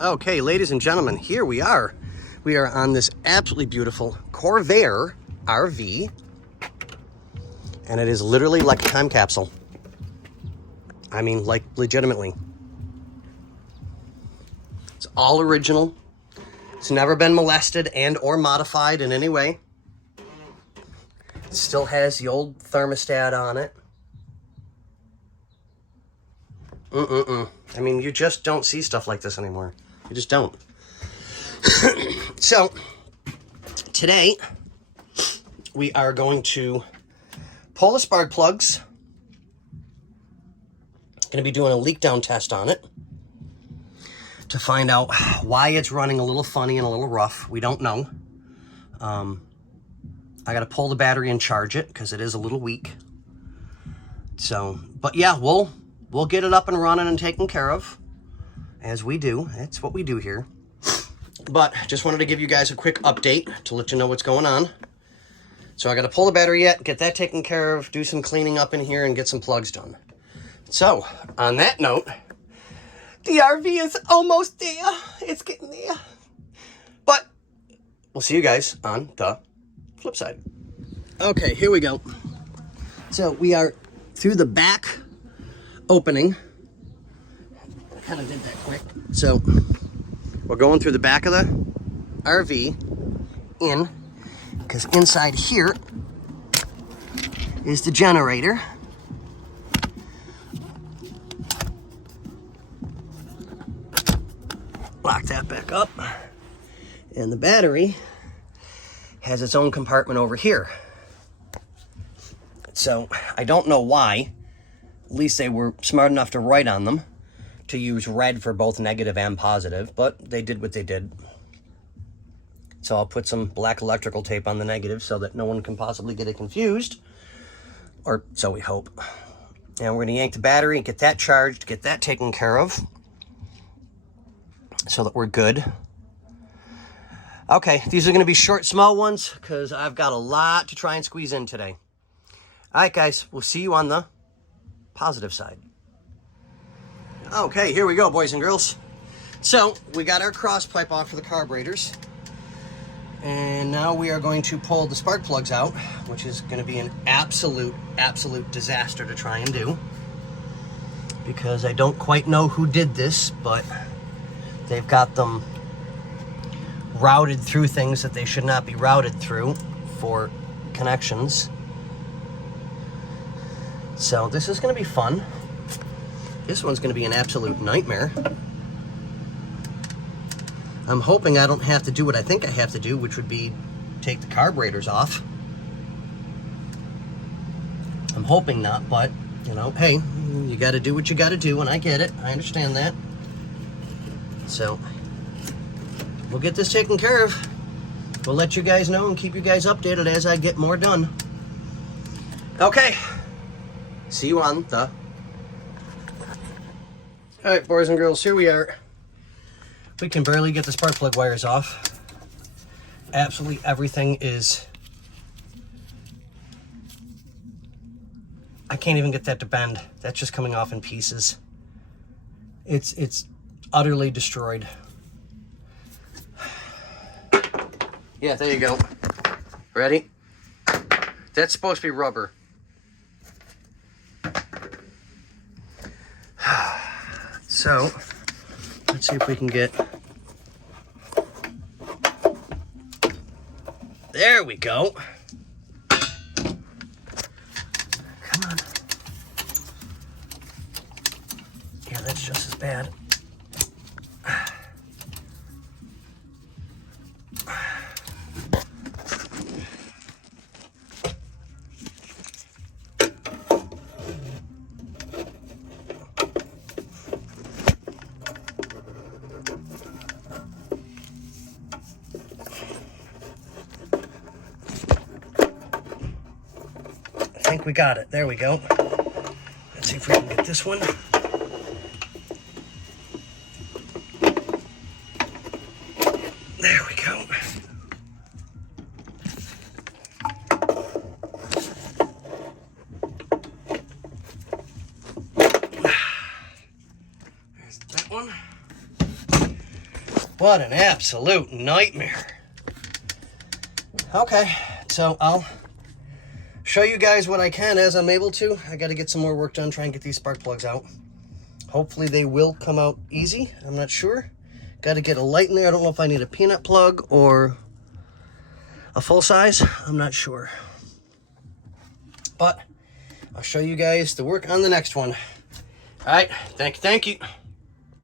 Okay, ladies and gentlemen, here we are. We are on this absolutely beautiful Corvair RV, and it is literally like a time capsule. I mean, like, legitimately. It's all original. It's never been molested and or modified in any way. It still has the old thermostat on it. I mean, you just don't see stuff like this anymore. You just don't. So, today, we are going to pull the spark plugs. Going to be doing a leak down test on it to find out why it's running a little funny and a little rough. We don't know. I got to pull the battery and charge it because it is a little weak. So, but yeah, we'll get it up and running and taken care of, as we do. That's what we do here. But just wanted to give you guys a quick update to let you know what's going on. So I got to pull the battery yet, get that taken care of, do some cleaning up in here, and get some plugs done. So, on that note, the RV is almost there. It's getting there. But we'll see you guys on the flip side. Okay, here we go. So we are through the back opening. I kind of did that quick. So we're going through the back of the RV in, because inside here is the generator. Lock that back up. And the battery has its own compartment over here. So I don't know why. At least they were smart enough to write on them to use red for both negative and positive, but they did what they did. So I'll put some black electrical tape on the negative so that no one can possibly get it confused, or so we hope. And we're gonna yank the battery and get that charged, get that taken care of, so that we're good. Okay, these are gonna be short, small ones, because I've got a lot to try and squeeze in today. All right, guys, we'll see you on the positive side. Okay, here we go, boys and girls. So, we got our cross pipe off for the carburetors. And now we are going to pull the spark plugs out, which is going to be an absolute disaster to try and do. Because I don't quite know who did this, but they've got them routed through things that they should not be routed through for connections. So this is going to be fun. This one's going to be an absolute nightmare. I'm hoping I don't have to do what I think I have to do, which would be take the carburetors off. I'm hoping not, but, you know, hey, you got to do what you got to do, and I get it. I understand that. So we'll get this taken care of. We'll let you guys know and keep you guys updated as I get more done. Okay. See you on the... All right, boys and girls, here we are. We can barely get the spark plug wires off. Absolutely everything is... I can't even get that to bend. That's just coming off in pieces. It's utterly destroyed. Yeah, there you go. Ready? That's supposed to be rubber. So, let's see if we can get... There we go. Come on. Yeah, that's just as bad. I think we got it. There we go. Let's see if we can get this one. There we go. There's that one. What an absolute nightmare. Okay, so I'll show you guys what I can as I'm able to. I got to get some more work done, try and get these spark plugs out. Hopefully they will come out easy. I'm not sure. Got to get a light in there. I don't know if I need a peanut plug or a full size. I'm not sure. But I'll show you guys the work on the next one. All right, thank you.